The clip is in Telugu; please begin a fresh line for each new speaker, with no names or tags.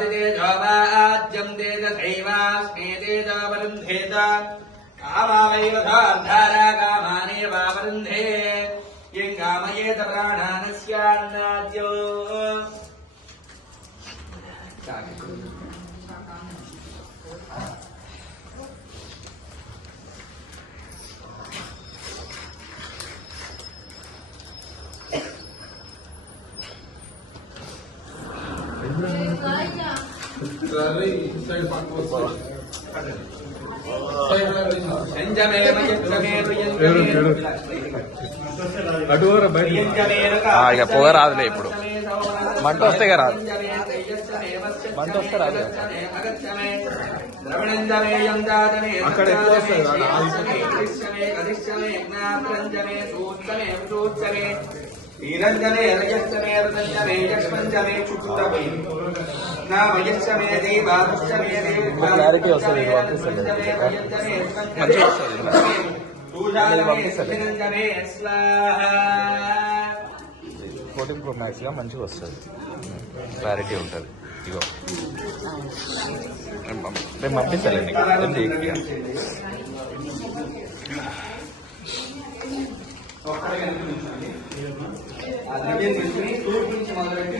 ఆద్యం తేజైవాస్మేతేజవరుంధేత కామావైవధార కామానే వావరుంధే యం కామయేత
ప్రాణానస్యాన్నాద్యో ఇక పొగ రాదులే ఇప్పుడు. మంట వస్తే రాదు. మంట వస్తే రాదు.
అక్కడ ఎప్పుడు వస్తుంది? వీరంజనే రజస్తమే రతంజనే యక్ష్మంజనే చుట్టుతమే నామయశ్చమే దేవాశ్చమే
క్లారిటీ వస్తుంది. మంచిగా వస్తుంది. ఫోర్టీన్ ప్రో మ్యాక్స్గా మంచిగా వస్తుంది. క్లారిటీ ఉంటుంది. ఇగో. నేను పంపిస్తానండి.
ఒక్కడే కనిపించండి నుంచి మొదలుపెట్టి.